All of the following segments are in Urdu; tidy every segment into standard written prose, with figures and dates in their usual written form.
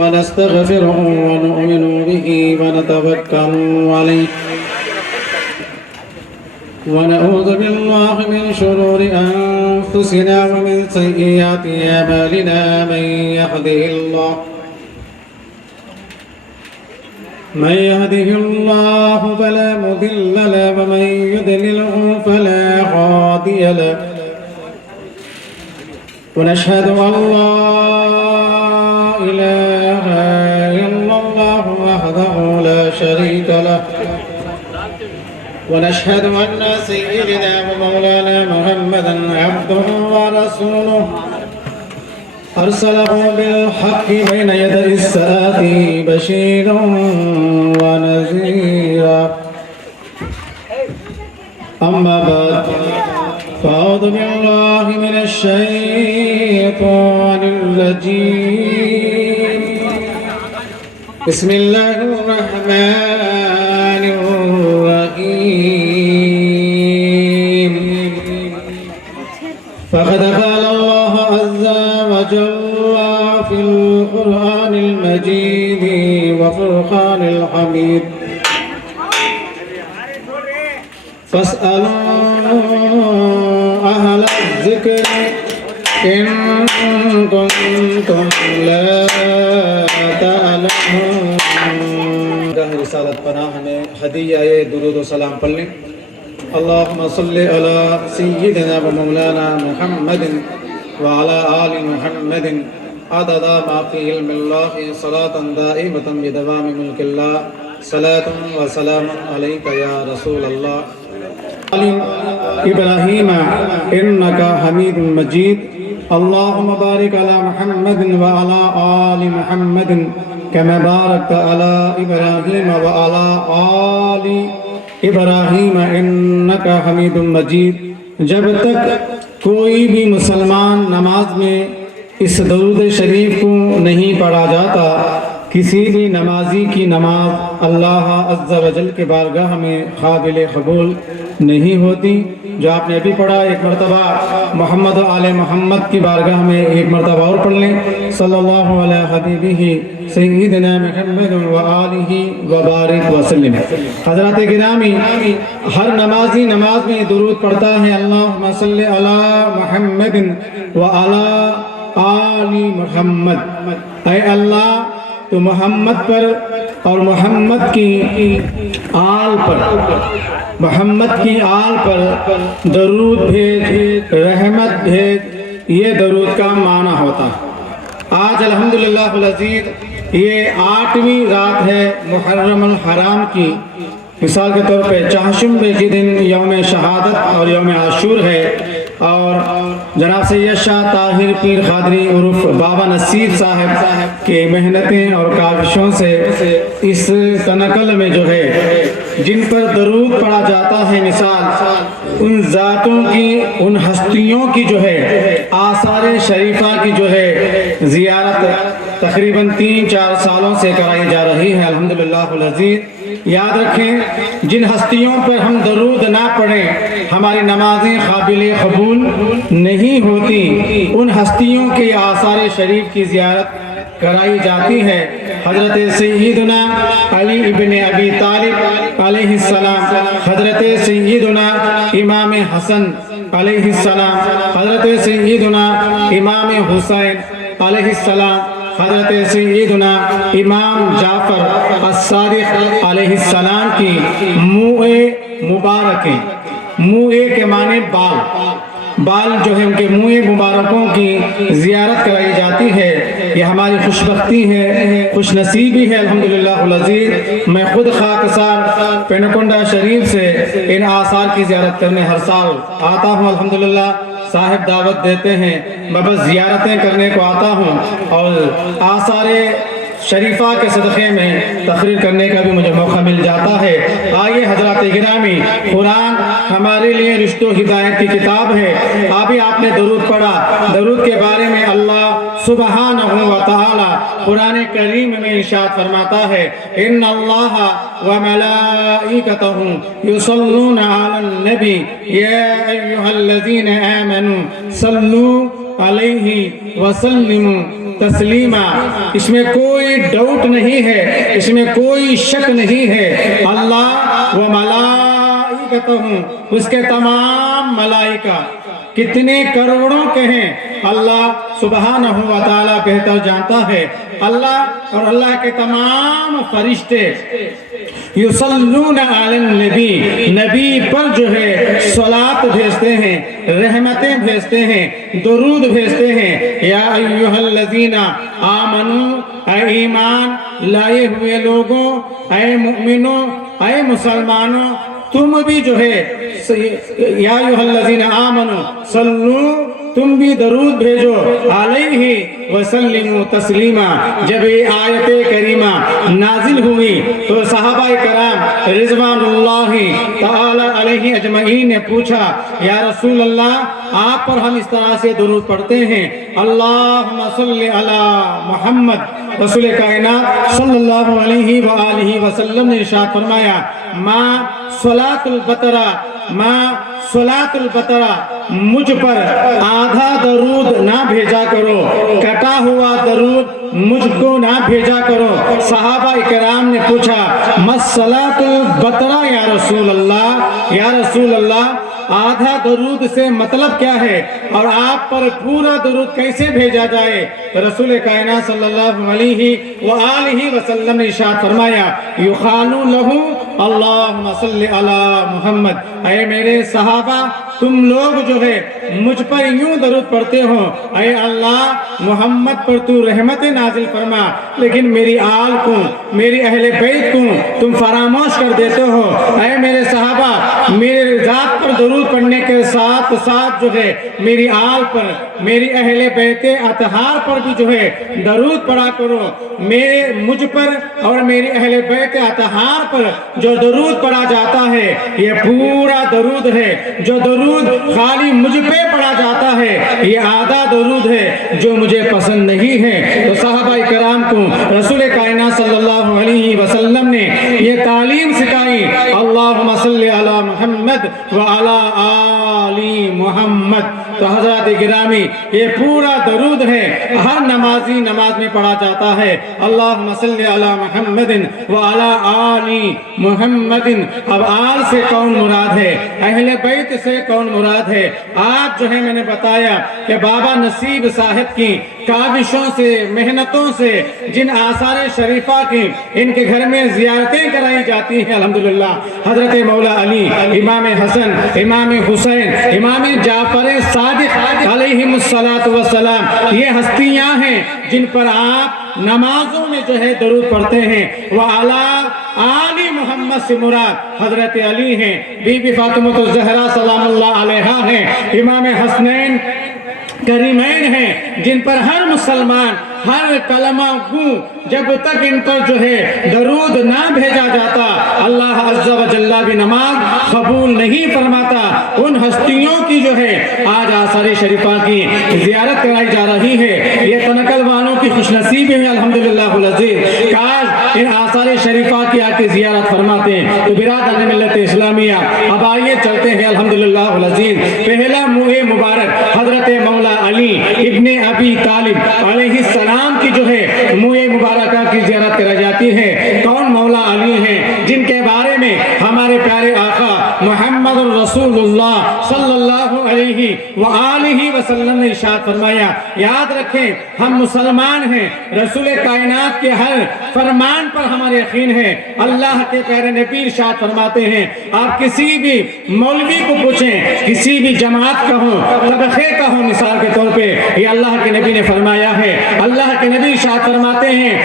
ونستغفره ونؤمن به ونتوكل عليه ونعوذ بالله من شرور أنفسنا ومن سيئات أعمالنا من يهده الله فلا مضل له ومن يضلله فلا هادي له ونشهد أن لا إله إلا الله وحده لا شريك له ونشهد أن سيدنا ومولانا محمدا عبده ورسوله أرسله بالحق بين يدي الساعة بشيرا ونذيرا أما بعد فأعوذ بالله من الشيطان الرجيم بسم الله الرحمن الرحيم فقد قال الله عز وجل في القرآن المجيد وفرقان الحميد فاسألوا أهل الذكر إن كنتم لا تعلمون. رسالت پناہ میں ہدیہ درود و سلام پڑھ لیں. اللہم صلی علی سیدنا و مولانا محمد وعلى آل محمد عدد ما في علم الله صلاة دائمة بدوام ملك الله صلاة وسلام عليك يا رسول الله. إبراهيم إنك حميد مجيد. اللهم بارك على محمد وعلى آل محمد كما باركت على إبراهيم وعلى آل إبراهيم إنك حميد مجيد. جب تک کوئی بھی مسلمان نماز میں اس درود شریف کو نہیں پڑھا جاتا کسی بھی نمازی کی نماز اللہ عز و جل کے بارگاہ میں قابل قبول نہیں ہوتی. جو آپ نے ابھی پڑھا ایک مرتبہ محمد و آل محمد کی بارگاہ میں ایک مرتبہ اور پڑھ لیں. صلی اللہ علیہ حبیبہ سیدنا محمد و آلہ وبارک وسلم. حضرات گرامی ہر نمازی نماز میں درود پڑھتا ہے اللہم صلی علی محمد و علی آل محمد. اے اللہ تو محمد پر اور محمد کی آل پر درود بھیج رحمت بھیج. یہ درود کا معنی ہوتا ہے. آج الحمدللہ العزیز یہ 8ویں رات ہے محرم الحرام کی. مثال کے طور پہ چہارشنبے کے دن یوم شہادت اور یوم عاشور ہے اور جناب سید شاہ طاہر پیر قادری عرف بابا نصیر صاحب کے محنتیں اور کاوشوں سے اس تنقل میں جو ہے جن پر درود پڑھا جاتا ہے مثال ان ذاتوں کی ان ہستیوں کی جو ہے آثار شریفہ کی جو ہے زیارت تقریباً 3-4 سالوں سے کرائی جا رہی ہے الحمدللہ العزیز. یاد رکھیں جن ہستیوں پر ہم درود نہ پڑھیں ہماری نمازیں قابل قبول نہیں ہوتی. ان ہستیوں کے آثار شریف کی زیارت کرائی جاتی ہے. حضرت سیدنا علی ابن ابی طالب علیہ السلام, حضرت سیدنا امام حسن علیہ السلام, حضرت سیدنا امام حسین علیہ السلام, حضرت سیدنا امام جعفر الصادق علیہ السلام کی منہ مبارکیں. منہ کے معنی بال جو ہے ان کے منہ مبارکوں کی زیارت کرائی جاتی ہے. یہ ہماری خوش بختی ہے, خوش نصیبی ہے الحمدللہ العزیز. میں خود خاکسار پینکنڈا شریف سے ان آثار کی زیارت کرنے ہر سال آتا ہوں الحمدللہ. صاحب دعوت دیتے ہیں میں بس زیارتیں کرنے کو آتا ہوں اور آثار شریفہ کے صدقے میں تقریر کرنے کا بھی مجھے موقع مل جاتا ہے. آئیے حضرات گرامی قرآن ہمارے لیے رشت و ہدایت کی کتاب ہے. ابھی آپ نے درود پڑھا. درود کے بارے میں اللہ سبحانہ و تعالی قرآن کریم میں ارشاد فرماتا ہے ان اللہ وملائکتہ یصلون علی النبی یا ایھا الذین آمنوا صلوا علیہ وسلم تسلیما۔ اس میں کوئی ڈاؤٹ نہیں ہے، اس میں کوئی شک نہیں ہے، اللہ و ملائکتہ، اس کے تمام ملائکہ کتنے کروڑوں کے ہیں اللہ سبحانہ و تعالی بہتر جانتا ہے۔ اللہ اور اللہ کے تمام فرشتے یصلون علی النبی، نبی پر جو ہے صلاۃ بھیجتے ہیں، رحمتیں بھیجتے ہیں، درود بھیجتے ہیں۔ یا ایھا الذین آمنوا، اے ایمان لائے ہوئے لوگوں، اے مومنوں، اے مسلمانوں، تم بھی جو ہے یا ایھا الذین آمنوا صلو، تم بھی درود بھیجو، علیہ وسلم تسلیما۔ جب یہ آیت کریمہ نازل ہوئی تو صحابہ کرام رضوان اللہ تعالی علیہ اجمعین نے پوچھا، یا رسول اللہ آپ پر ہم اس طرح سے درود پڑھتے ہیں، اللہم صلی علی محمد۔ رسول کائنات صلی اللہ علیہ وآلہ وسلم نے ارشاد فرمایا، ما صلاۃ البترا، ما صلاۃ البترا، مجھ پر آدھا درود نہ بھیجا کرو، کٹا ہوا درود مجھ کو نہ بھیجا کرو۔ صحابہ کرام نے پوچھا، مَصَّلَاةُ الْبَتْرَ یا رسول اللہ، یا رسول اللہ آدھا درود سے مطلب کیا ہے اور آپ پر پورا درود کیسے بھیجا جائے؟ رسول کائنات صلی اللہ علیہ وآلہ وسلم نے ارشاد فرمایا، یقال لہ اللہم صلی علی محمد، اے میرے صحابہ تم لوگ جو ہے مجھ پر یوں درود پڑھتے ہو، اے اللہ محمد پر تو رحمت نازل فرما، لیکن میری آل کو، میری اہل بیت کو تم فراموش کر دیتے ہو۔ اے میرے صحابہ میرے ذات پر درود پڑھنے کے ساتھ ساتھ جو ہے میری آل پر، میری اہل بیت اطہار پر بھی جو ہے درود پڑھا کرو۔ میرے مجھ پر اور میری اہل بیت اطہار پر جو درود پڑھا جاتا ہے یہ پورا درود ہے، جو درود خالی مجھ پہ پڑھا جاتا ہے یہ آدھا درود ہے جو مجھے پسند نہیں ہے۔ تو صحابہ کرام کو رسول کائنات صلی اللہ علیہ وسلم نے یہ تعلیم سکھائی، اللہم صلی علی محمد وعلی آل محمد۔ تو حضرات گرامی یہ پورا درود ہے، ہر نمازی نماز میں پڑھا جاتا ہے، اللہم صلی علی محمد وعلی آل محمد۔ اب آل سے کون مراد ہے؟ اہل بیت سے کون مراد ہے؟ آج جو ہے میں نے بتایا کہ بابا نصیب صاحب کی کاوشوں سے، محنتوں سے، جن آثار شریفہ کی ان کے گھر میں زیارتیں کرائی جاتی ہیں الحمدللہ، حضرت مولا علی، امام حسن، امام حسین، امام جعفر صادق علیہم السلام، یہ ہستیاں ہیں جن پر آپ نمازوں میں جو ہے درود پڑھتے ہیں۔ وَعَلَىٰ آلِ محمد سے مراد حضرت علی ہیں، بی بی فاطمہ الزہرا سلام اللہ علیہا ہیں، امام حسنین کریمین ہیں، جن پر ہر مسلمان ہر کلمہ گو جب تک ان پر جو ہے درود نہ بھیجا جاتا اللہ عز و جل بھی نماز قبول نہیں فرماتا۔ ان ہستیوں کی جو ہے آج آثار شریفہ کی زیارت کرائی جا رہی ہے، یہ تنقل والوں کی خوش نصیبی ہے الحمدللہ العزیز، کاش ان آثار شریفہ کی آ کے زیارت فرماتے ہیں۔ تو برادران ملت اسلامیہ اب آئیے چلتے ہیں الحمدللہ العزیز، پہلا منہ مبارک حضرت مولا علی ابن ابی طالب علیہ السلام کی جو ہے منہ مبارکہ کی زیارت کرائی جاتی ہے۔ کون مولا علی ہیں جن کے بارے میں ہمارے پیارے آقا محمد رسول اللہ صلی اللہ علیہ وآلہ وسلم نے ارشاد فرمایا، یاد رکھیں ہم مسلمان ہیں، رسول کائنات کے ہر فرمان پر ہمارے یقین ہے۔ اللہ کے پیارے نبی ارشاد فرماتے ہیں، آپ کسی بھی مولوی کو پوچھیں، کسی بھی جماعت کا ہو، طبقے کا ہو، مثال کے طور پہ یہ اللہ کے نبی نے فرمایا ہے، اللہ کے نبی ارشاد فرماتے ہیں،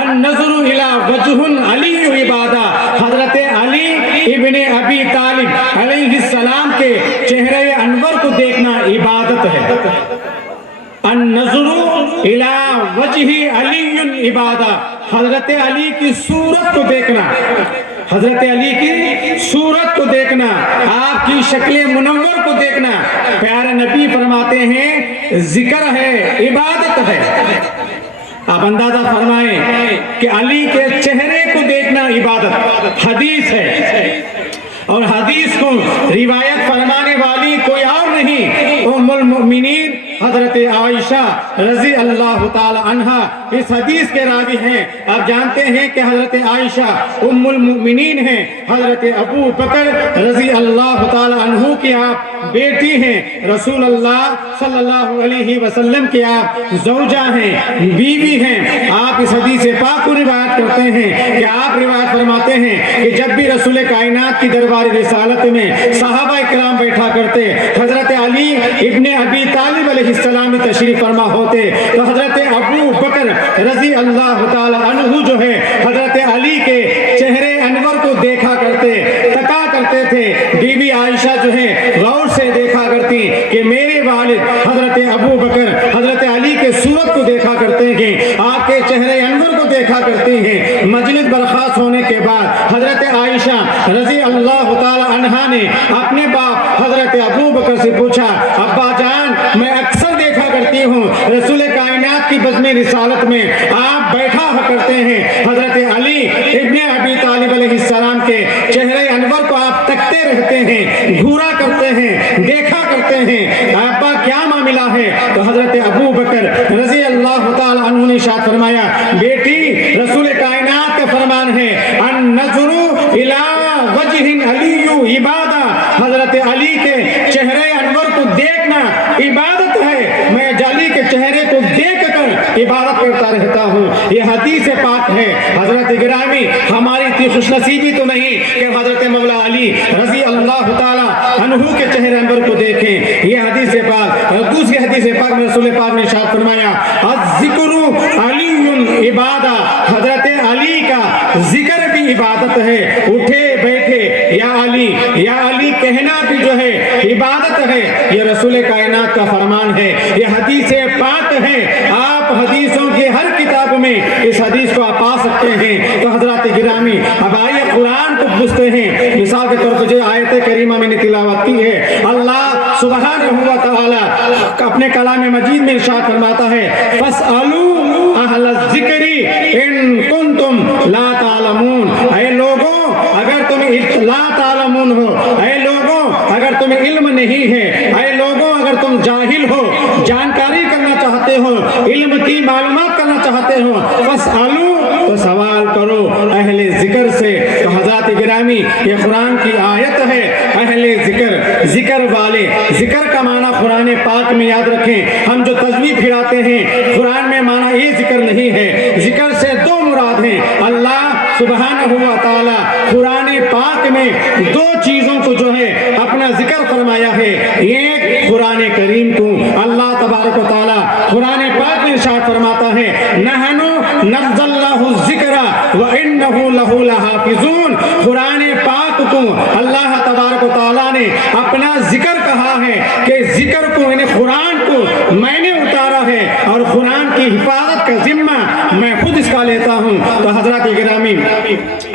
النظر الی وجہ علی عبادہ، حضرت علی ابن ابی طالب علیہ السلام کے چہرے انور کو دیکھنا عبادت ہے۔ النظر الی وجہ علی عبادہ، حضرت علی کی صورت کو دیکھنا، حضرت علی کی صورت کو دیکھنا، آپ کی شکل منور کو دیکھنا، پیارے نبی فرماتے ہیں ذکر ہے، عبادت ہے۔ آپ اندازہ فرمائیں کہ علی کے چہرے کو دیکھنا عبادت، حدیث ہے، اور حدیث کو روایت فرمانے والی کوئی اور نہیں، ام المؤمنین حضرت حضرت عائشہ رضی اللہ تعالی عنہا اس حدیث کے راوی ہیں۔ آپ جانتے ہیں کہ حضرت عائشہ ام المؤمنین ہیں، حضرت ابو بکر رضی اللہ تعالی عنہ کی آپ بیٹی ہیں، رسول اللہ صلی اللہ علیہ وسلم کی آپ زوجہ ہیں، بیوی ہیں۔ آپ اس حدیث پاک کو روایت کرتے ہیں کہ آپ روایت فرماتے ہیں کہ جب بھی رسول کائنات کی دربار رسالت میں صحابہ کرام بیٹھا کرتے، حضرت علی ابن ابی طالب علیہ السلام تشریف فرما ہوتے تو حضرت ابو بکر رضی اللہ تعالی عنہ جو ہے حضرت علی کے چہرے انور کو دیکھا کرتے، تکا کرتے تھے۔ بی بی عائشہ جو ہے غور سے دیکھا کرتی کہ میرے والد حضرت ابو بکر حضرت علی کے صورت کو دیکھا کرتے ہیں، آپ کے چہرے انور کو دیکھا کرتے ہیں۔ مجلس برخاست ہونے کے بعد حضرت عائشہ رضی اللہ تعالی عنہا نے اپنے باپ حضرت ابو بکر سے پوچھا، ابا جان میں اکثر دیکھا کرتی ہوں رسول کائنات کی بزم رسالت میں آپ بیٹھا کرتے ہیں، حضرت علی ابن ابی طالب علیہ السلام کے چہرے انور کو آپ تکتے رہتے ہیں، گھورا کرتے ہیں، دیکھا کرتے ہیں، ابا کیا معاملہ ہے؟ تو حضرت ابو بکر رضی اللہ تعالی عنہ نے ارشاد فرمایا، بیٹی رسول کائنات کا فرمان ہے النظر الی وجہ علی عبادہ، حضرت علی کے چہرے انور کو دیکھنا عبادت ہے، میں علی کے چہرے کو دیکھ کر عبادت کرتا رہتا ہوں۔ یہ حدیث پاک ہے۔ حضرت گرامی ہماری اتنی خوش نصیبی تو نہیں کہ حضرت مولا علی رضی اللہ تعالی عنہ کے چہرے انور کو دیکھیں۔ یہ حدیث پاک، دوسری حدیث پاک میں رسول پاک نے ارشاد فرمایا الذکر علی عبادہ، حضرت علی کا ذکر بھی عبادت ہے، اٹھے بیٹھے یا علی کہنا بھی جو ہے عبادت ہے۔ یہ رسول کائنات کا فرمان ہے، یہ حدیث پاک ہے۔ آپ حدیثوں کی ہر کتاب میں اس حدیث کو آپ پا سکتے ہیں۔ تو حضرات گرامی اب آئیے قرآن کو پوچھتے ہیں۔ مثال کے طور پر جو آیت کریمہ میں نے تلاوت کی ہے، اللہ سبحانہ و تعالی اپنے کلام مجید میں ارشاد فرماتا ہے فَاسْأَلُوا أَهْلَ الذِّكْرِ إِن كُنتُمْ لَا تَعْلَمُونَ، اے لوگوں اگر تم لا تعلمون ہو، اے لوگوں اگر تمہیں علم نہیں ہے، اے لوگوں اگر تم جاہل ہو، جانکاری کرنا چاہتے ہو، علم کی معلومات کرنا چاہتے ہو، فَاسْأَلُوا، تو سوال کرو اہل ذکر سے۔ تو حضرات گرامی یہ قرآن کی آیت ہے، اہل ذکر، ذکر والے۔ ذکر کا معنی قرآن پاک میں یاد رکھیں، ہم جو تسبیح پھراتے ہیں قرآن میں معنی یہ ذکر نہیں ہے۔ ذکر سے دو مراد ہیں۔ اللہ سبحانہ و تعالی قرآن پاک میں دو چیزوں کو جو ہے اپنا ذکر فرمایا ہے۔ ایک قرآن کریم کو اللہ تبارک و تعالی قرآن پاک میں ارشاد فرماتا ہے نحنو نزلنا الذکر وانہ لہ لحافظون، قرآن پاک کو اللہ تبارک و تعالی نے اپنا ذکر کہا ہے کہ ذکر کو یعنی قرآن کو میں نے اتارا ہے اور قرآن کی حفاظت کا ذمہ میں خود اس کا لیتا ہوں۔ تو حضرات گرامی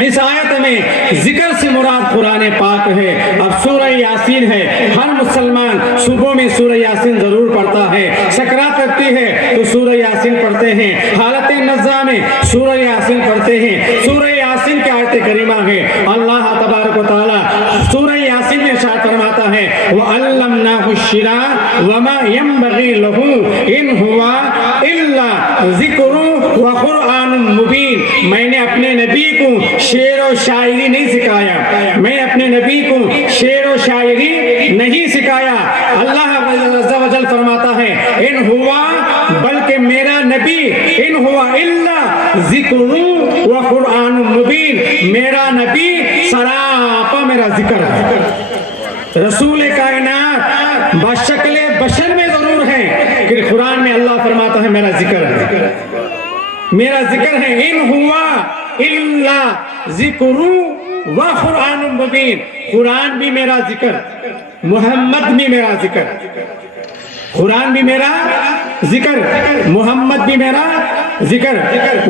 اس آیت میں ذکر سے مراد قرآن پاک ہے۔ اب سورہ یاسین ہے، ہر مسلمان صبح میں سورہ یاسین ضرور پڑھتا ہے، سکرات لگتی ہے تو سورہ یاسین پڑھتے ہیں، حالت نزا میں سورہ یاسین پڑھتے ہیں۔ سورہ یاسین کی آیت کریمہ ہے، اللہ تبارک و تعالی سورہ یاسین میں ارشاد فرماتا ہے وَعَلَّمْنَاهُ الشِّعْرَ وَمَا يَنبَغِي لَهُ إِنْ هُوَ إِلَّا ذِكْرٌ وَقُرْآنٌ مُبِينٌ، میں نے اپنے نبی کو شعر و شاعری نہیں سکھایا، میں اپنے نبی کو شعر و شاعری نہیں سکھایا۔ اللہ عز و جل فرماتا ہے ان ہوا، بلکہ میرا نبی ان ہوا الا ذکر و قرآن مبین، میرا نبی سراپا میرا ذکر ہے۔ رسول کائنات بشکل بشر میں ضرور ہے کہ قرآن میں اللہ فرماتا ہے میرا ذکر ہے، میرا ذکر ہے۔ ان ہوا الا ذکر و قرآن مبین، قرآن بھی میرا ذکر، محمد بھی میرا ذکر، قرآن بھی میرا ذکر، محمد بھی میرا ذکر۔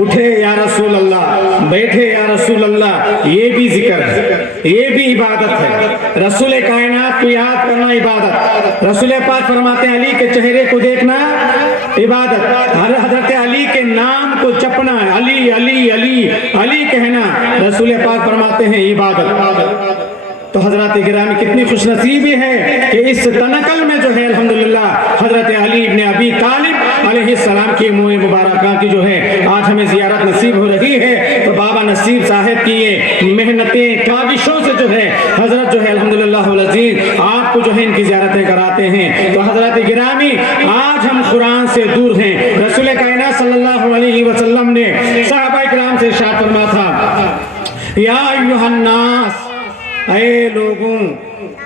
اٹھے یا رسول اللہ، بیٹھے یا رسول اللہ، یہ بھی ذکر ہے، یہ بھی عبادت ہے۔ رسول کائنات کو یاد کرنا عبادت، رسول پاک فرماتے ہیں علی کے چہرے کو دیکھنا عبادت، حضرت علی کے نام کو جپنا، علی علی علی علی کہنا رسول پاک فرماتے ہیں عبادت۔ تو حضرات گرامی کتنی خوش نصیبی ہے کہ اس تنقل میں جو ہے الحمدللہ حضرت علی ابن ابی طالب علیہ السلام کی منہ مبارکہ کی جو ہے آج ہمیں زیارت نصیب ہو رہی ہے۔ تو بابا نصیب صاحب کی یہ محنتیں کاوشوں سے جو ہے حضرت جو ہے الحمدللہ العزیز آپ کو جو ہے ان کی زیارتیں کراتے ہیں۔ تو حضرات گرامی آج ہم قرآن سے دور ہیں۔ رسول کائنات صلی اللہ علیہ وسلم نے صحابہ کرام سے ارشاد فرمایا تھا، یا ایھا الناس، اے لوگوں،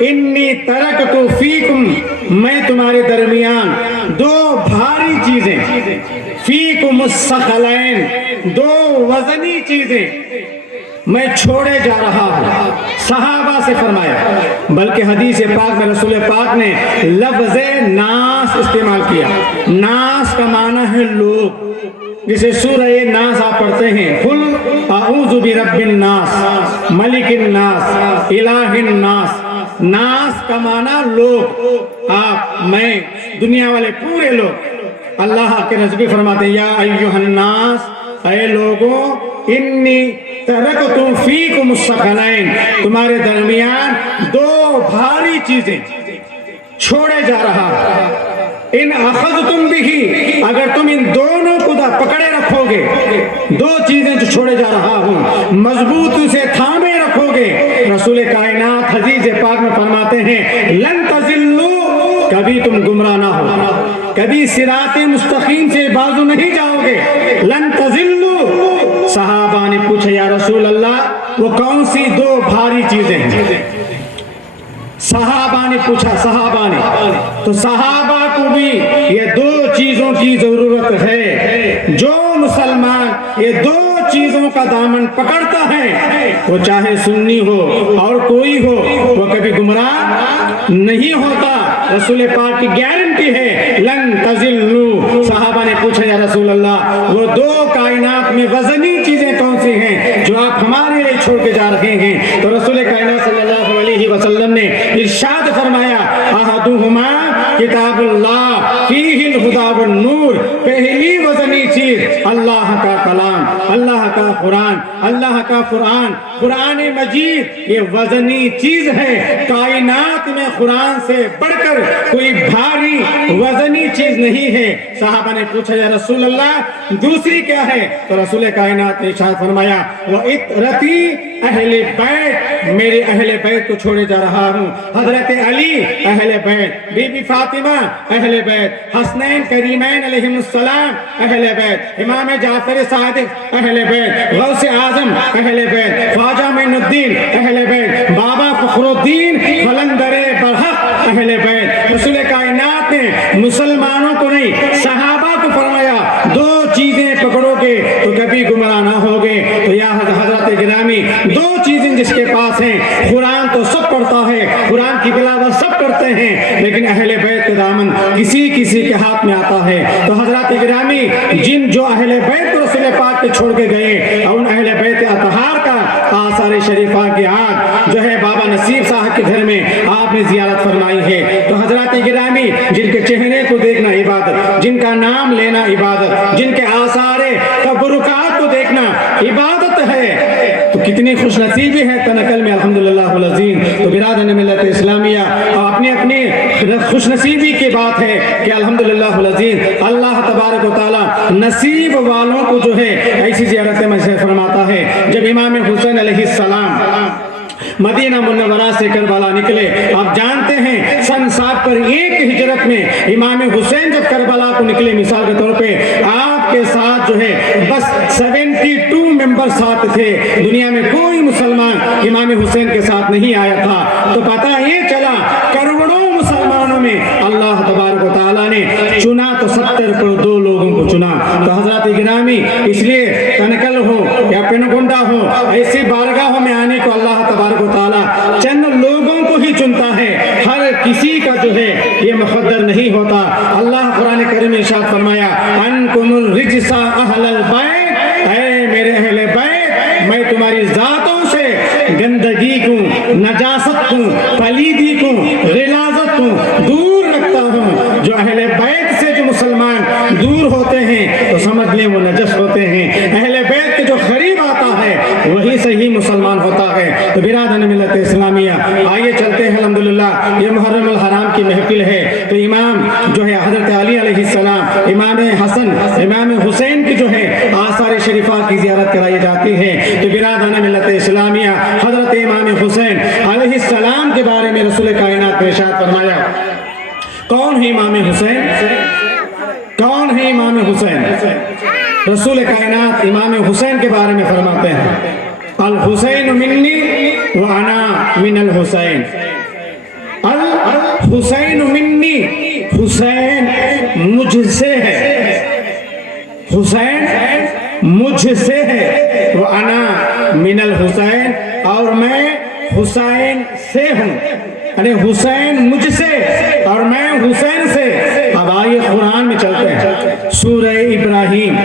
انی ترکت فیکم، میں تمہارے درمیان دو بھاری چیزیں، فیکم الثقلین، دو وزنی چیزیں میں چھوڑے جا رہا ہوں۔ صحابہ سے فرمایا، بلکہ حدیث پاک میں رسول پاک نے لفظ ناس استعمال کیا۔ ناس کا معنی ہے لوگ، جسے سورہ ناس آپ پڑھتے ہیں، قل اعوذ برب الناس ملک الناس الہ الناس۔ ناس کا معنی لوگ، آپ، میں، دنیا والے پورے لوگ۔ اللہ کے نبی فرماتے ہیں، یا ایھا الناس، اے لوگوں، انی ترکت فیکم الثقلین، تمہارے درمیان دو بھاری چیزیں چھوڑے جا رہا ہوں۔ ان اخذتم بہ، اگر تم ان دونوں کو پکڑے رکھو گے، دو چیزیں جو چھوڑے جا رہا ہوں مضبوط سے تھامے رکھو گے، رسول کائنات حدیث پاک میں فرماتے ہیں، لن تضلوا، کبھی تم گمراہ نہ ہو، کبھی صراط مستقیم سے بازو نہیں جاؤ گے، لن تضلوا۔ صحابہ نے پوچھا، یا رسول اللہ وہ کون سی دو بھاری چیزیں ہیں؟ صحابہ نے پوچھا، صحابہ نے، تو صحابہ کو بھی یہ دو چیزوں کی ضرورت ہے۔ جو مسلمان یہ دو چیزوں کا دامن پکڑتا ہے، وہ چاہے سنی ہو اور کوئی ہو، وہ کبھی گمراہ نہیں ہوتا۔ رسول پاک کی گارنٹی ہے، لن تضلوا۔ صحابہ نے پوچھا، یا رسول اللہ وہ دو کائنات میں وزنی چیزیں کون سی ہیں جو آپ ہمارے لیے چھوڑ کے جا رہے ہیں؟ تو رسول کائنات صلی اللہ علیہ وسلم نے ارشاد فرمایا، احدہما کتاب اللہ فیہ الہدی والنور، پہلی وزنی چیز اللہ کا کلام، اللہ کا قرآن، اللہ کا قرآن، قرآن مجید یہ وزنی چیز ہے۔ کائنات میں قرآن سے بڑھ کر کوئی بھاری وزنی چیز نہیں ہے۔ صحابہ نے پوچھا، یا رسول اللہ دوسری کیا ہے؟ تو رسول کائنات نے ارشاد فرمایا، وَإِطْرَتِي اہل بیت، میرے اہل بیت کو چھوڑے جا رہا ہوں۔ حضرت علی اہل بیت، بی بی فاطمہ اہل بیت، حسنین کریمین علیہ السلام اہل بیت، امام جعفر صادق اہل بیت، غوث اعظم اہل بیت، خواجہ معین الدین اہل بیت، بابا فخر الدین قلندر برحق اہل بیت۔ رسول کائنات نے مسلمانوں کو نہیں صحابہ کو فرمایا، دو چیزیں پکڑو گے تو کبھی گمراہ نہ ہوگے۔ تو یا حضرات گرامی، دو چیزیں جس کے پاس ہیں، قرآن تو سب پڑھتا ہے، قرآن کی تلاوت سب کرتے ہیں، لیکن اہل بیت کا دامن کسی کسی کے ہاتھ میں آتا ہے۔ تو حضرات گرامی، جو اہل بیت کو رسول پاک کے چھوڑ کے گئے، اور ان اہل بیت اطہار کا آثار شریفہ کی آج جو ہے بابا نصیب صاحب کے گھر میں آپ نے زیارت فرمائی ہے۔ تو حضرات گرامی، جن کے چہرے کو دیکھنا عبادت، جن کا نام لینا عبادت، جن کے آثار تبرکات کو دیکھنا عبادت ہے، تو کتنی خوش نصیبی ہے تنقل میں الحمدللہ العظیم۔ تو برادران ملت اسلامیہ، اپنی اپنی خوش نصیبی کی بات ہے کہ الحمدللہ العظیم اللہ تبارک و تعالی نصیب والوں کو جو ہے ایسی زیارتیں میں فرماتا ہے۔ جب امام حسین علیہ السلام مدینہ منورہ سے کربلا نکلے، آپ جانتے ہیں سن 701 ہجرت میں امام حسین جب کربلا کو نکلے، مثال کے طور پہ آپ کے ساتھ جو ہے بس 72 ممبر ساتھ تھے، دنیا میں کوئی مسلمان امام حسین کے ساتھ نہیں آیا تھا۔ تو پتہ یہ چلا کروڑوں مسلمانوں میں اللہ تبارک و تعالیٰ نے چنا تو 70 پر 2 لوگوں کو چنا۔ تو حضرات گرامی، اس لیے تنقل ہو یا پنگونڈا ہو، ایسی بارگاہوں میں آنے کو اللہ تبارک و تعالیٰ چند لوگوں کو ہی چنتا ہے، ہر کسی کا جو ہے یہ مقدر نہیں ہوتا۔ اللہ قرآن کریم میں ارشاد فرمایا، انکم الرجس اہل البیت، اے میرے اہل بیت، میں تمہاری ذاتوں سے گندگی کو، نجاست کو، پلیدی کو، غلاظت کو دور رکھتا ہوں۔ جو اہل بیت سے جو مسلمان دور ہوتے ہیں تو سمجھ لیں وہ نجس ہوتے ہیں۔ اہل بیت کے جو قریب آتا ہے وہی صحیح مسلمان ہوتا ہے۔ تو برادران ملت اسلامیہ آئیے چلتے ہیں الحمدللہ یہ محرم الحرام کی محفل ہے تو امام جو ہے حضرت علی علیہ السلام امام حسن امام حسین کی جو ہے آثار شریفہ کی زیارت کرائی جاتی ہے تو برادران ملت اسلامیہ حضرت امام حسین علیہ السلام کے بارے میں رسول کائنات نے ارشاد فرمایا کون ہے امام حسین کون ہے امام حسین رسول کائنات امام حسین کے بارے میں فرماتے ہیں الحسین منی وانا من الحسین الحسین منی حسین مجھ سے ہے حسین مجھ سے ہے وانا من الحسین اور میں حسین سے ہوں یعنی حسین مجھ سے اور میں حسین سے اب آئیے قرآن میں چلتے ہیں سورہ ابراہیم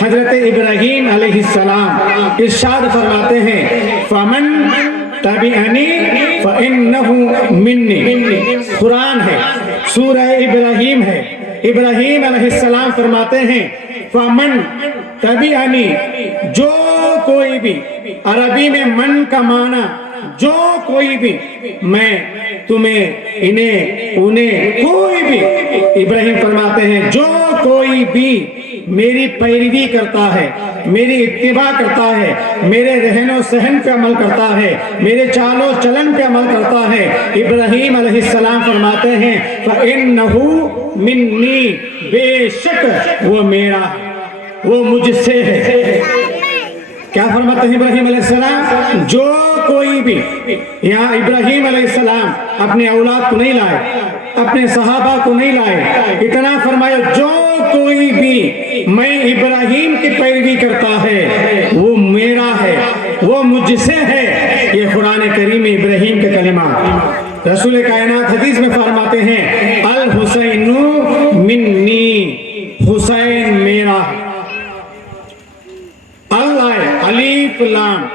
حضرت ابراہیم علیہ السلام ارشاد فرماتے ہیں فمن تبعنی فإنہ منی قرآن ہے سورہ ابراہیم ہے ابراہیم علیہ السلام فرماتے ہیں فمن تبعنی جو کوئی بھی عربی میں من کا معنی جو کوئی بھی میں تمہیں انہیں کوئی بھی ابراہیم فرماتے ہیں جو کوئی بھی میری پیروی کرتا ہے میری اتباع کرتا ہے میرے رہن و سہن پہ عمل کرتا ہے میرے چال و چلن پہ عمل کرتا ہے ابراہیم علیہ السلام فرماتے ہیں فَإِنَّهُ مِنِّي بے شک وہ میرا وہ مجھ سے ہے کیا فرماتے ہیں ابراہیم علیہ السلام جو کوئی بھی یہاں ابراہیم علیہ السلام اپنے اولاد کو نہیں لائے اپنے صحابہ کو نہیں لائے اتنا فرمایا جو کوئی بھی میں ابراہیم کی پیروی کرتا ہے وہ میرا ہے وہ مجھ سے ہے یہ قرآن کریم ابراہیم کے کلمات رسول کائنات حدیث میں فرماتے ہیں الحسین منی حسین میرا اللہ الف لام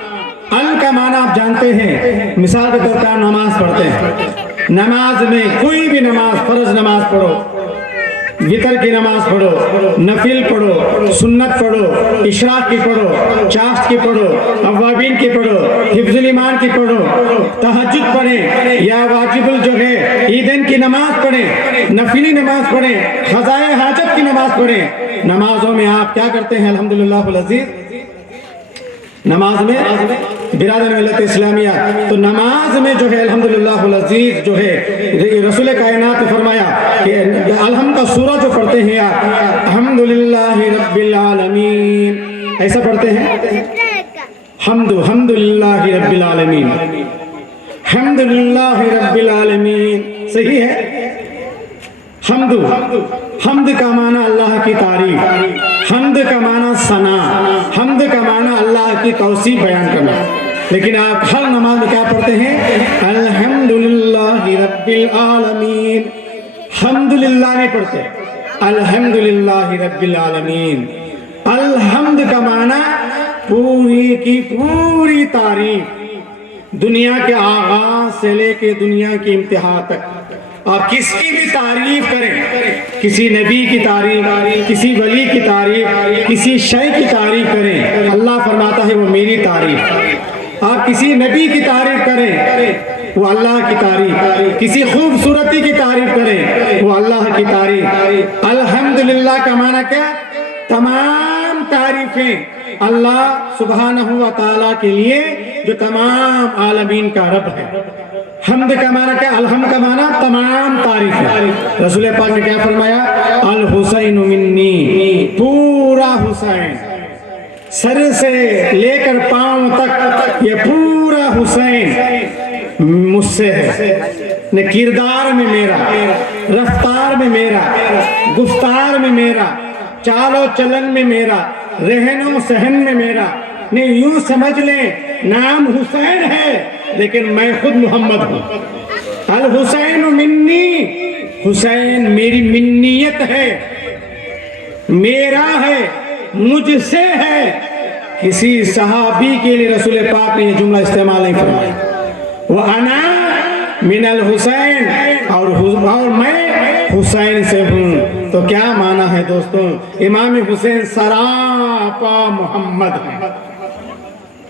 ال کا معنی آپ جانتے ہیں مثال کے طور پر نماز پڑھتے ہیں نماز میں کوئی بھی نماز فرض نماز پڑھو وتر کی نماز پڑھو نفل پڑھو سنت پڑھو اشراق کی پڑھو چاشت کی پڑھو اوابین کی پڑھو حفظ الایمان کی پڑھو تہجد پڑھیں یا واجب جو ہے عیدین کی نماز پڑھیں نفلی نماز پڑھیں قضائے حاجت کی نماز پڑھیں نمازوں میں آپ کیا کرتے ہیں الحمدللہ العزیز نماز میں برادر ملت اسلامیہ تو نماز میں جو ہے الحمدللہ العزیز جو ہے رسول کائنات نے فرمایا کہ الحمد کا سورہ جو پڑھتے ہیں آپ الحمدللہ رب العالمین ایسا پڑھتے ہیں حمدللہ رب العالمین حمدللہ رب العالمین صحیح ہے حمد کا معنی اللہ کی تعریف حمد کا معنی ثنا حمد کا معنی اللہ کی توصیف بیان کرنا لیکن آپ ہر نماز میں کیا پڑھتے ہیں الحمدللہ رب العالمین حمدللہ نہیں پڑھتے الحمدللہ رب العالمین الحمد کا معنی پوری کی پوری تعریف دنیا کے آغاز سے لے کے دنیا کی انتہا تک آپ کس کی بھی تعریف کریں کسی نبی کی تعریف کسی ولی کی تعریف کسی شے کی تعریف کریں اللہ فرماتا ہے وہ میری تعریف آپ کسی نبی کی تعریف کریں وہ اللہ کی تعریف کسی خوبصورتی کی تعریف کریں وہ اللہ کی تعریف الحمدللہ کا معنی کیا تمام تعریفیں اللہ سبحانہ و تعالیٰ کے لیے جو تمام عالمین کا رب ہے حمد کا معنی کیا الحمد کا معنی تمام تعریف ہے رسول پاک نے کیا فرمایا الحسین منی پورا حسین سر سے لے کر پاؤں تک یہ پورا حسین مجھ سے ہے کردار میں میرا رفتار میں میرا گفتار میں میرا چال و چلن میں میرا رہن و سہن میں میرا نہیں یوں سمجھ لیں نام حسین ہے لیکن میں خود محمد ہوں الحسین منی حسین میری منیت ہے میرا ہے مجھ سے ہے کسی صحابی کے لیے رسول پاک نے یہ جملہ استعمال نہیں فرمایا وَأَنَا مِنَ الْحُسَيْن اور میں حسین سے ہوں تو کیا معنی ہے دوستوں امام حسین سراپا محمد ہے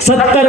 70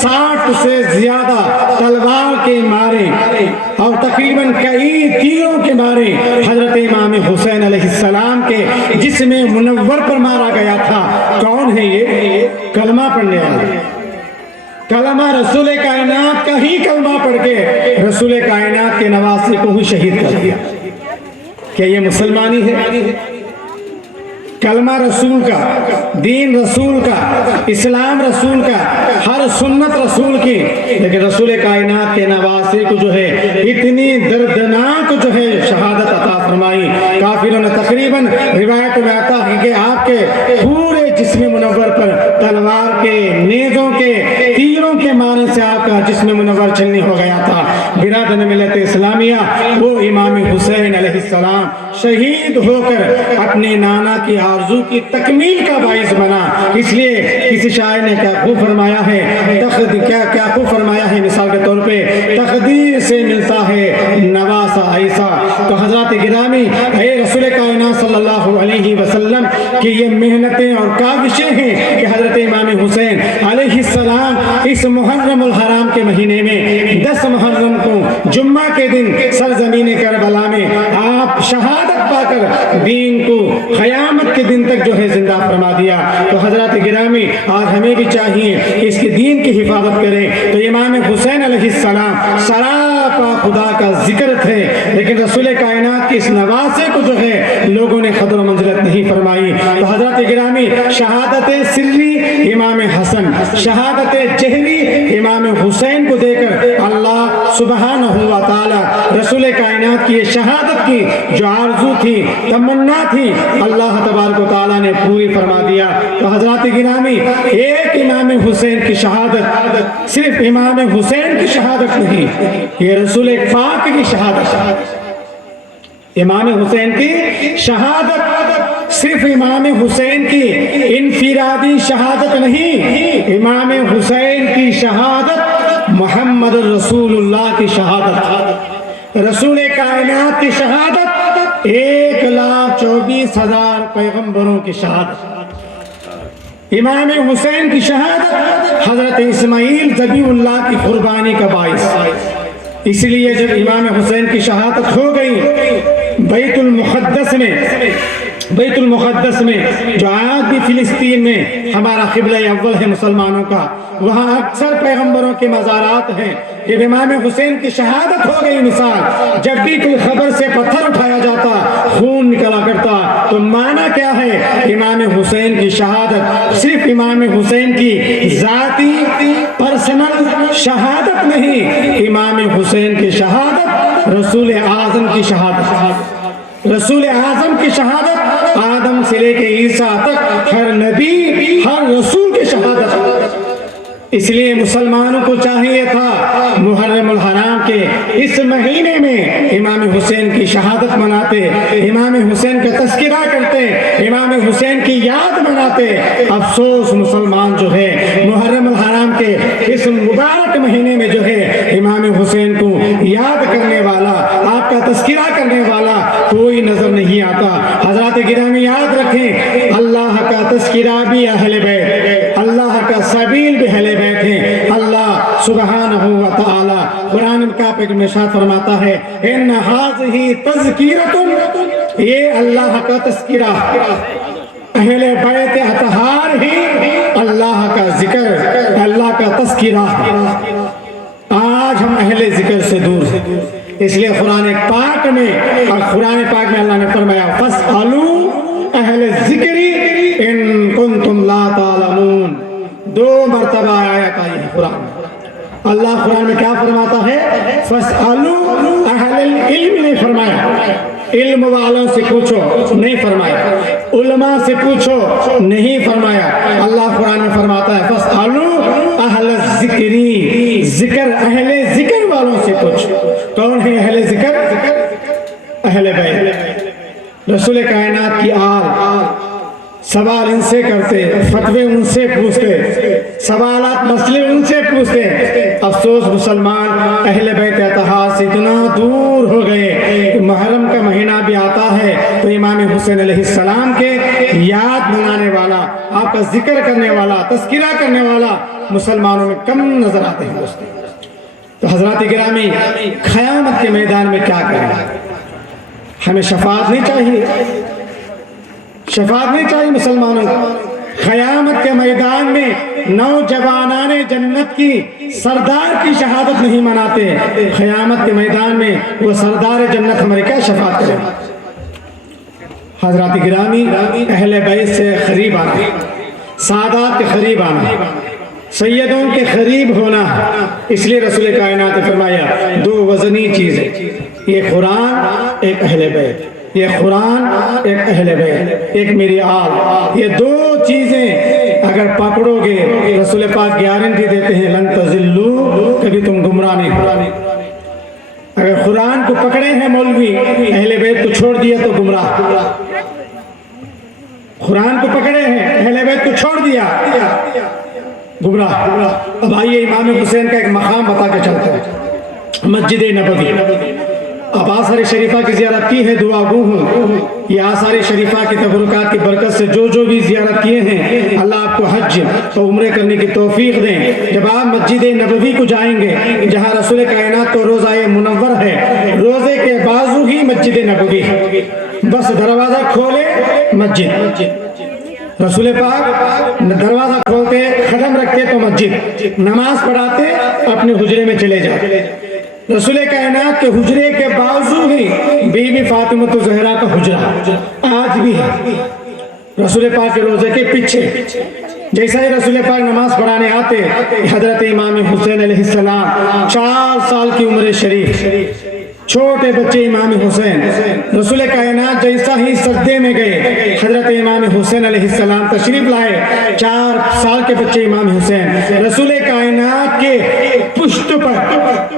60 سے زیادہ تلوار کے مارے اور تقریباً کئی تیروں کے مارے حضرت امام حسین علیہ السلام کے جسم منور پر مارا گیا تھا۔ کون ہے یہ؟ کلمہ پڑھنے والا، کلمہ رسول کائنات کا ہی کلمہ پڑھ کے رسول کائنات کے نواسے کو ہی شہید کر دیا۔ کیا یہ مسلمانی ہے؟ کلمہ رسول کا، دین رسول کا، اسلام رسول کا، ہر سنت رسول کی، لیکن رسول کائنات کے نواسے کو جو ہے اتنی دردناک جو ہے شہادت عطا فرمائی۔ کافروں نے تقریباً روایت میں آتا ہے کہ آپ کے پورے جسم منور پر تلوار کے، نیزوں کے، تیروں کے مارنے سے آپ کا جسم منور چلنی ہو گیا تھا۔ برادران ملت اسلامیہ، وہ امام حسین علیہ السلام شہید ہو کر اپنے نانا کی آرزو کی تکمیل کا باعث بنا۔ اس لیے کسی شاعر نے کیا خوب فرمایا ہے، کیا خوب فرمایا ہے، مثال کے طور پہ تقدیر سے ملتا ہے نواسا ایسا۔ تو حضرات گرامی، اے رسول کائنات صلی اللہ علیہ وسلم کی یہ محنتیں اور کاوشیں ہیں کہ حضرت امام حسین علیہ السلام اس محرم الحرام کے مہینے میں 10 محرم کو جمعہ کے دن سرزمین کربلا میں آپ شہادت پا کر دین کو قیامت کے دن تک جو ہے زندہ فرما دیا۔ تو حضرات گرامی، آج ہمیں بھی چاہیے کہ اس کے دین کی حفاظت کریں۔ تو امام حسین علیہ السلام سراپا خدا کا ذکر تھے، لیکن رسول کائنات کے اس نواسے کو جو ہے لوگوں نے قدر و منزلت نہیں فرمائی۔ تو حضرات گرامی، شہادت سری امام حسن، شہادت جہری امام حسین کو دے کر اللہ سبحانہ و تعالی رسول کائنات کی یہ شہادت کی جو آرزو تھی، تمنا تھی، اللہ تبارک و تعالیٰ نے پوری فرما دیا۔ تو حضرات گرامی، ایک امام حسین کی شہادت صرف امام حسین کی شہادت نہیں، یہ رسول پاک کی شہادت۔ امام حسین کی شہادت صرف امام حسین کی انفرادی شہادت نہیں، امام حسین کی شہادت محمد رسول اللہ کی شہادت، رسول کائنات کی شہادت، 1,24,000 پیغمبروں کی شہادت، امام حسین کی شہادت حضرت اسماعیل ذبیح اللہ کی قربانی کا باعث۔ اس لیے جب امام حسین کی شہادت ہو گئی، بیت المقدس میں جو آج بھی فلسطین میں ہمارا قبلہ اول ہے مسلمانوں کا، وہاں اکثر پیغمبروں کے مزارات ہیں۔ جب امام حسین کی شہادت ہو گئی، مثال جب بھی کوئی خبر سے پتھر اٹھایا جاتا، خون نکلا کرتا، تو معنی کیا ہے؟ امام حسین کی شہادت صرف امام حسین کی ذاتی پرسنل شہادت نہیں، امام حسین کی شہادت رسول اعظم کی شہادت، رسول اعظم کی شہادت، آدم سے لے کے عیسیٰ تک ہر نبی، ہر رسول کی شہادت۔ اس لیے مسلمانوں کو چاہیے تھا محرم الحرام کے اس مہینے میں امام حسین کی شہادت مناتے، امام حسین کا تذکرہ کرتے، امام حسین کی یاد مناتے۔ افسوس مسلمان جو ہے محرم الحرام کے اس مبارک مہینے میں جو ہے امام حسین کو یاد کرنے والا، آپ کا تذکرہ کرنے والا کوئی نظر نہیں آتا۔ حضرات گرامی، یاد رکھیں، اللہ کا تذکرہ بھی اہل بیت، اللہ کا سبیل بھی اہل بیت ہیں۔ اللہ سبحانہ و تعالی قرآن پاک میں ارشاد فرماتا ہے، ان ھذہ تذکرۃ، یہ اللہ کا تذکرہ، اہل بیت اطہار ہی اللہ کا ذکر، اللہ کا تذکرہ۔ آج ہم اہل ذکر سے دور ہیں، اس لیے قرآن پاک میں اللہ نے فرمایا فَاسْأَلُوا أَهْلَ الذِّكْرِ إِن كُنتُمْ لَا تَعْلَمُونَ۔ 2 مرتبہ آیت آئی ہے قرآن میں۔ اللہ قرآن میں کیا فرماتا ہے؟ فَاسْأَلُوا أَهْلَ الْعِلْمِ نہیں فرمایا، علم والوں سے پوچھو نہیں فرمایا، علماء سے پوچھو نہیں فرمایا۔ اللہ قرآن میں فرماتا ہے فَاسْأَلُوا أَهْلَ الذِّكْرِ، ذکر اہل ذکر والوں سے پوچھو۔ کون ہے اہل ذکر؟ اہل بیت، رسول کائنات کی آل، سوال ان سے کرتے، فتوے ان سے پوچھتے، سوالات مسئلے ان سے پوچھتے۔ افسوس مسلمان اہل بیت اطہار سے اتنا دور ہو گئے۔ محرم کا مہینہ بھی آتا ہے تو امام حسین علیہ السلام کے یاد منانے والا، آپ کا ذکر کرنے والا، تذکرہ کرنے والا مسلمانوں میں کم نظر آتے ہیں دوستوں۔ تو حضرات گرامی، قیامت کے میدان میں کیا کریں؟ ہمیں شفاعت نہیں چاہیے، شفاعت نہیں چاہیے مسلمانوں کو۔ قیامت کے میدان میں نوجوانان جنت کی سردار کی شہادت نہیں مناتے، قیامت کے میدان میں وہ سردار جنت ہمارے کیا شفاعت کریں؟ حضرات گرامی، اہل بیت سے قریب آنا، سادات کے قریب آنا، سیدوں کے قریب ہونا، اس لیے رسول کائنات نے فرمایا دو وزنی چیزیں، یہ قرآن ایک اہل بیت، یہ قرآن ایک اہل بیت، ایک میری آل، یہ دو چیزیں اگر پکڑو گے، رسول پاک گارنٹی دیتے ہیں لن تضلوا، کبھی تم گمراہ نہیں ہو۔ اگر قرآن کو پکڑے ہیں مولوی، اہل بیت کو چھوڑ دیا تو گمراہ، قرآن کو پکڑے ہیں اہل بیت کو چھوڑ دیا گمراہ۔ اب آئیے امام حسین کا ایک مقام بتا کے چلتے ہیں، مسجد نبوی۔ اب آثار شریفہ کی زیارت کی ہے، دعا گو ہوں یہ آثار شریفہ کی تبرکات کی برکت سے جو بھی زیارت کیے ہیں، اللہ آپ کو حج تو عمرے کرنے کی توفیق دیں۔ جب آپ مسجد نبوی کو جائیں گے، جہاں رسول کائنات تو روضہ منور ہے، روزے کے بازو ہی مسجد نبوی، بس دروازہ کھولے مسجد، رسول پاک دروازہ کھولتے قدم رکھتے تو مسجد، نماز پڑھاتے اپنے حجرے میں چلے جاتے۔ رسول کائنات کے حجرے کے باوجود ہی بی بی فاطمہ الزہرا کا حجرہ آج بھی ہے رسول پاک کے روزے کے پیچھے۔ جیسا ہی رسول پاک نماز پڑھانے آتے، حضرت امام حسین علیہ السلام 4 سال کی عمر شریف، چھوٹے بچے امام حسین، رسول کائنات جیسا ہی سجدے میں گئے، حضرت امام حسین علیہ السلام تشریف لائے، 4 سال کے بچے امام حسین، رسول کائنات کے پشت پر،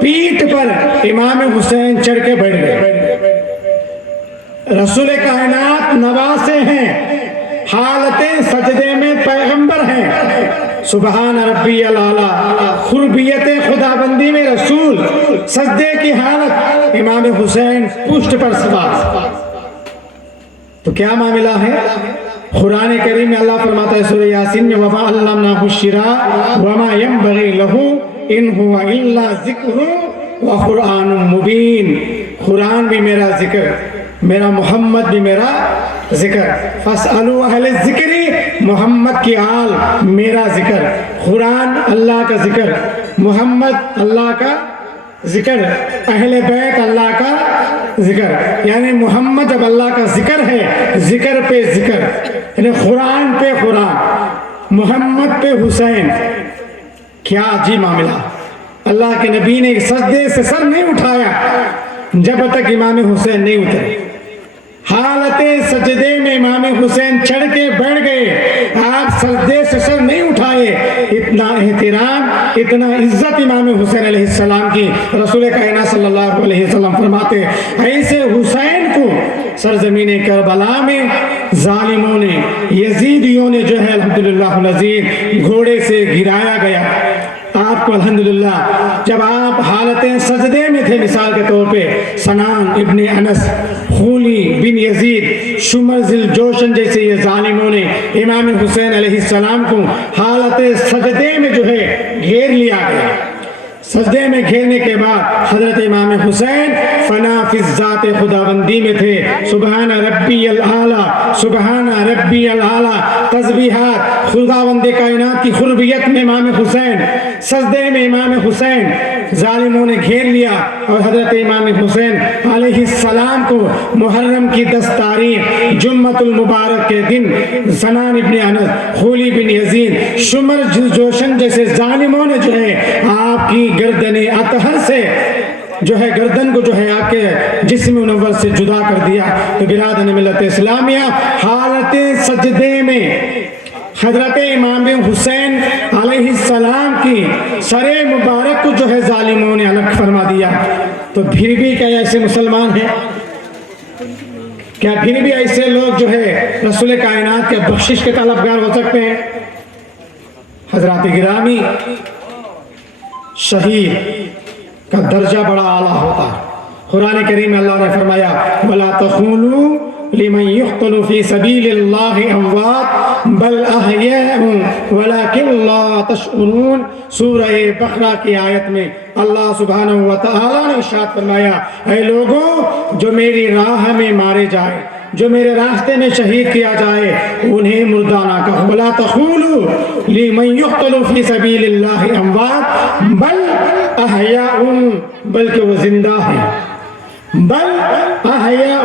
پیٹھ پر امام حسین چڑھ کے بیٹھ گئے۔ رسول کائنات نواسے ہیں، حالت سجدے میں پیغمبر ہیں، سبحان ربی الاعلیٰ، قربیت خدا بندی میں رسول، سجدے کی حالت، امام حسین پشت پر سوار۔ تو کیا معاملہ ہے؟ قرآن کریم میں اللہ فرماتا ہے سورہ یاسین میں وَمَا عَلَّمْنَاهُ الشِّعْرَ وَمَا يَنبَغِي لَهُ إِنْ هُوَ إِلَّا ذِكْرٌ وَقُرْآنٌ مُبِينٌ۔ قرآن بھی میرا ذکر، میرا محمد بھی میرا ذکر، فَاسْأَلُوا أَهْلَ الذِّكْرِ، محمد کی آل میرا ذکر، قرآن اللہ کا ذکر، محمد اللہ کا ذکر، اہل بیت اللہ کا ذکر، یعنی محمد جب اللہ کا ذکر ہے، ذکر پہ ذکر، یعنی قرآن پہ قرآن، محمد پہ حسین۔ کیا عجیب معاملہ! اللہ کے نبی نے سجدے سے سر نہیں اٹھایا جب تک امام حسین نہیں اترے، حالت سجدے میں امام حسین چڑھ کے بیٹھ گئے، آپ سجدے سے سر نہیں اٹھائے۔ اتنا احترام، اتنا عزت امام حسین علیہ السلام کی، رسول کائنات صلی اللہ علیہ وسلم فرماتے ایسے حسین کو سرزمین کربلا میں ظالموں نے، یزیدیوں نے جو ہے الحمدللہ العزیز گھوڑے سے گرایا گیا۔ آپ کو الحمدللہ جب آپ حالت سجدے میں تھے، مثال کے طور پہ سنان ابن انس، خولی بن یزید، شمر ذل جوشن جیسے یہ ظالموں نے امام حسین علیہ السلام کو حالت سجدے میں جو ہے گھیر لیا گیا۔ سجدے میں گھیرنے کے بعد حضرت امام حسین فنا فی ذات خداوندی میں تھے، سبحان ربی الاعلیٰ، سبحان ربی الاعلیٰ، تسبیحات خداوند کائنات کی قربیت میں امام حسین، سجدے میں امام حسین، ظالموں نے گھیر لیا۔ اور حضرت امام حسین علیہ السلام کو محرم کی 10 تاریخ جمعۃ المبارک کے دن سنان ابن انس، خولی بن یزید، شمر جوشن جیسے ظالموں نے جو ہے آپ کی گردن اطہر سے جو ہے گردن کو جو ہے آپ کے جسم منور سے جدا کر دیا۔ تو برادران ملت اسلامیہ، حالت سجدے میں حضرت امام حسین علیہ السلام کی سر مبارک کو جو ہے ظالموں نے الگ فرما دیا۔ تو پھر بھی کیا ایسے مسلمان ہیں؟ کیا پھر بھی ایسے لوگ جو ہے رسول کائنات کے بخشش کے طلبگار ہو سکتے ہیں؟ حضرات گرامی، شہید کا درجہ بڑا اعلیٰ ہوتا ہے۔ قرآن کریم میں اللہ نے فرمایا وَلَا تَخُونُوا لمن يقتل في سبيل الله أموات بل أحياء ولكن لا تشعرون۔ سورہ بقرہ کی آیت میں اللہ سبحانہ وتعالی نے ارشاد فرمایا، اے لوگوں جو میری راہ میں مارے جائے، جو میرے راستے میں شہید کیا جائے، انہیں مردہ نہ کہو۔ وَلَا تَقُولُوا لِمَن يُقْتَلُ فِي سَبِيلِ اللَّهِ أَمْوَاتٌ بَلْ أَحْيَاءٌ، بلکہ وہ زندہ ہیں، بل احیاء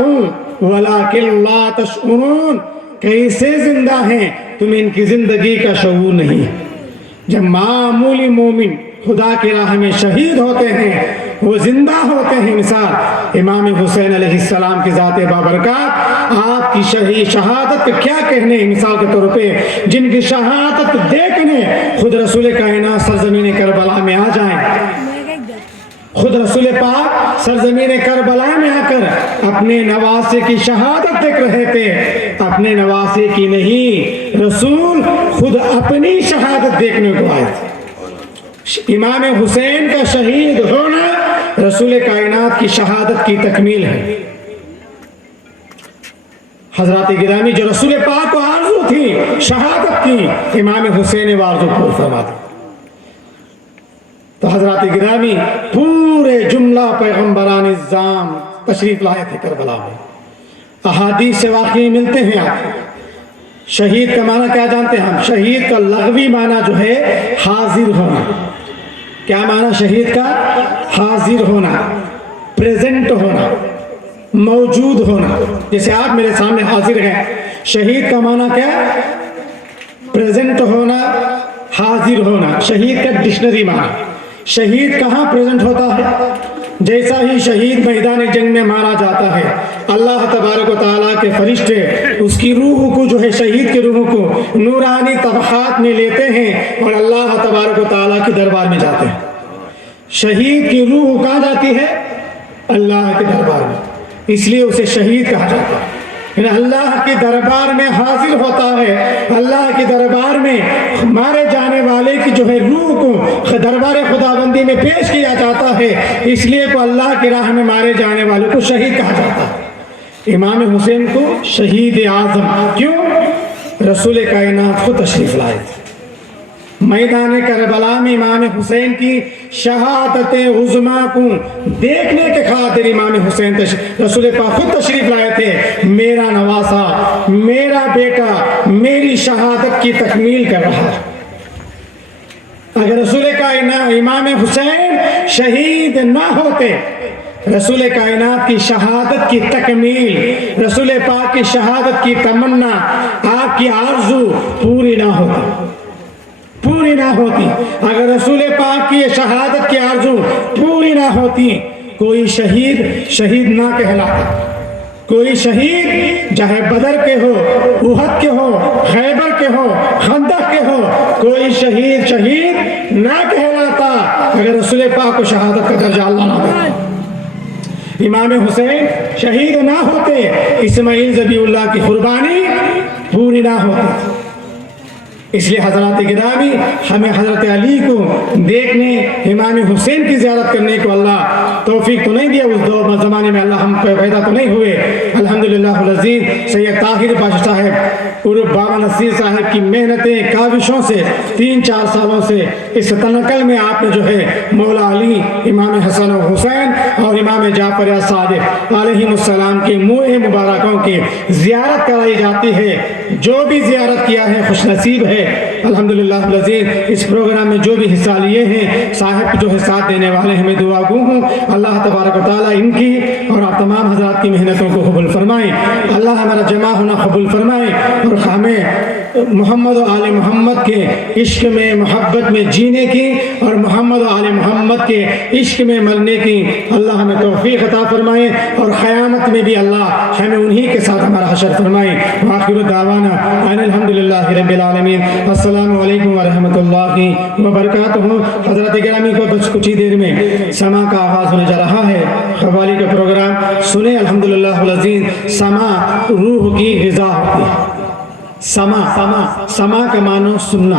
ولکن لا تشعرون، کیسے زندہ ہیں تم ان کی زندگی کا شعور نہیں۔ جب معمولی مومن خدا کی راہ میں شہید ہوتے ہیں، وہ زندہ ہوتے ہیں۔ مثال امام حسین علیہ السلام کی ذات بابرکات، آپ کی شہادت کیا کہنے، مثال کے طور پہ جن کی شہادت دیکھنے خود رسول کائنات سرزمین کربلا میں آ جائیں، خود رسول پاک سرزمین کربلا میں آ کر اپنے نواسے کی شہادت دیکھ رہے تھے، اپنے نواسے کی نہیں، رسول خود اپنی شہادت دیکھنے کو آئے تھے۔ امام حسین کا شہید ہونا رسول کائنات کی شہادت کی تکمیل ہے۔ حضرات گرامی، جو رسول پاک کو آرزو تھی شہادت کی، امام حسین نے وہ آرزو پورا فرما دی۔ تو حضرات گرامی، پورے جملہ پیغمبران نظام تشریف لائے تھے کربلا میں۔ احادیث سے واقعی ملتے ہیں۔ آپ شہید کا معنی کیا جانتے ہیں؟ ہم شہید کا لغوی معنی جو ہے حاضر ہونا۔ کیا معنی شہید کا؟ حاضر ہونا، پریزنٹ ہونا، موجود ہونا۔ جیسے آپ میرے سامنے حاضر ہیں، شہید کا معنی کیا؟ پریزنٹ ہونا، حاضر ہونا۔ شہید کا ڈکشنری معنی، شہید کہاں پریزنٹ ہوتا ہے؟ جیسا ہی شہید میدان جنگ میں مارا جاتا ہے، اللہ تبارک و تعالیٰ کے فرشتے اس کی روح کو جو ہے، شہید کی روح کو نورانی طبقات میں لیتے ہیں اور اللہ تبارک و تعالیٰ کے دربار میں جاتے ہیں۔ شہید کی روح کہاں جاتی ہے؟ اللہ کے دربار میں، اس لیے اسے شہید کہا جاتا ہے۔ اللہ کے دربار میں حاضر ہوتا ہے، اللہ کے دربار میں مارے جانے والے کی جو ہے روح کو دربار خداوندی میں پیش کیا جاتا ہے، اس لیے کو اللہ کی راہ میں مارے جانے والے کو شہید کہا جاتا ہے۔ امام حسین کو شہید اعظم کیوں؟ رسول کائنات خود تشریف لائے تھے میدان کربلا میں۔ امام حسین کی شہادت عظمیٰ کو دیکھنے کے خاطر امام حسین رسول پاک خود تشریف لائے تھے۔ میرا نواسا، میرا بیٹا میری شہادت کی تکمیل کر رہا ہے۔ اگر رسول کائنات امام حسین شہید نہ ہوتے، رسول کائنات کی شہادت کی تکمیل، رسول پاک کی شہادت کی تمنا، آپ کی آرزو پوری نہ ہوتی، پوری نہ ہوتی۔ اگر رسول پاک کی شہادت کی آرزو پوری نہ ہوتی، کوئی شہید شہید نہ کہلاتا۔ کوئی شہید چاہے بدر کے ہو، احد کے ہو، خیبر کے ہو، خندق کے ہو، کوئی شہید شہید نہ کہلاتا اگر رسول پاک کو شہادت کا درجہ اللہ نہ دیتا۔ امام حسین شہید نہ ہوتے، اسماعیل ذبیح اللہ کی قربانی پوری نہ ہوتی۔ اس لیے حضرات گرامی، ہمیں حضرت علی کو دیکھنے، امام حسین کی زیارت کرنے کو اللہ توفیق تو نہیں دیا، اس دور زمانے میں اللہ ہم پہ پیدا تو نہیں ہوئے۔ الحمدللہ العزیز سید طاہر باشا صاحب اور بابا نصیر صاحب کی محنتیں، کاوشوں سے 3-4 سالوں سے اس تنقل میں آپ نے جو ہے مولا علی، امام حسن و حسین اور امام جعفر صادق علیہ السلام کے منہ مبارکوں کی زیارت کرائی جاتی ہے۔ جو بھی زیارت کیا ہے خوش نصیب ہے۔ الحمدللہ العزیز اس پروگرام میں جو بھی حصہ لیے ہیں، صاحب جو ہے ساتھ دینے والے ہیں، میں دعا گو ہوں اللہ تبارک و تعالیٰ ان کی اور آپ تمام حضرات کی محنتوں کو قبول فرمائیں۔ اللہ ہمارا جمع ہونا قبول فرمائیں اور ہمیں محمد و آل محمد کے عشق میں، محبت میں جینے کی اور محمد و آل محمد کے عشق میں مرنے کی اللہ ہمیں توفیق عطا فرمائے اور قیامت میں بھی اللہ ہمیں انہی کے ساتھ ہمارا حشر فرمائے۔ وآخر دعوانا ان الحمدللہ رب العالمین۔ السلام علیکم ورحمۃ اللہ وبرکاتہ۔ حضرات گرامی کو بس کچھ ہی دیر میں سما کا آغاز ہونے جا رہا ہے۔ قوالی کا پروگرام سنیں الحمدللہ العزیز۔ سما روح کی غذا ہوتی ہے۔ سما کا معنی سننا۔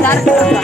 Dar